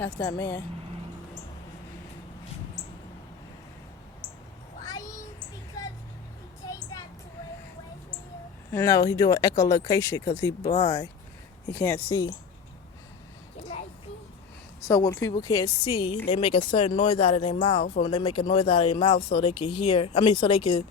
That's that man. Why? Because he takes that toy away from you? No, he doing echolocation because he blind. He can't see. Can I see? So when people can't see, they make a certain noise out of their mouth, or they make a noise out of their mouth so they can hear. So they can.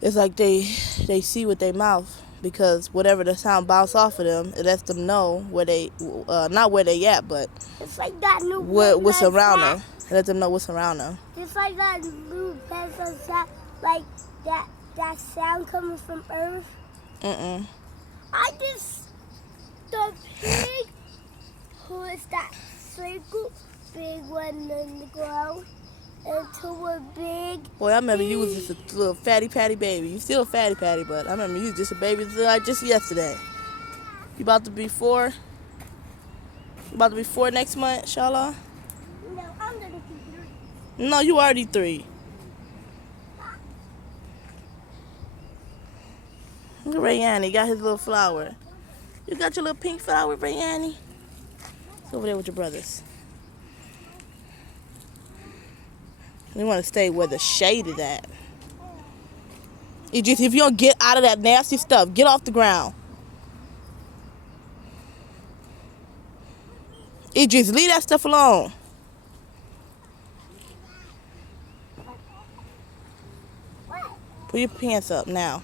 It's like they see with their mouth, because whatever the sound bounce off of them, it lets them know where they, not where they at, but It's like that new what's around them. It lets them know what's around them. Just like that new pencil sound, like that sound coming from Earth. I just the pig who is that circle big one in the ground into a big. Boy, I remember you was just a little fatty patty baby. You still a fatty patty, but I remember you was just a baby like just yesterday. You about to be 4? You about to be 4 next month, inshallah? No, I'm gonna be 3. No, you already 3. Look at Rayani, got his little flower. You got your little pink flower, Rayani? It's over there with your brothers. We want to stay where the shade is at. If you don't get out of that nasty stuff, get off the ground. Idris, leave that stuff alone. Put your pants up now.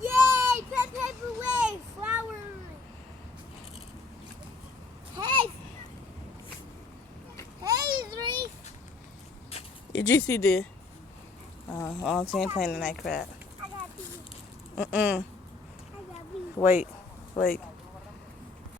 Yay! Pet paper way flower. Hey, Idris. Idris, you did. Oh, she ain't playing in that crap. I got these. Mm-mm. I got these. Wait.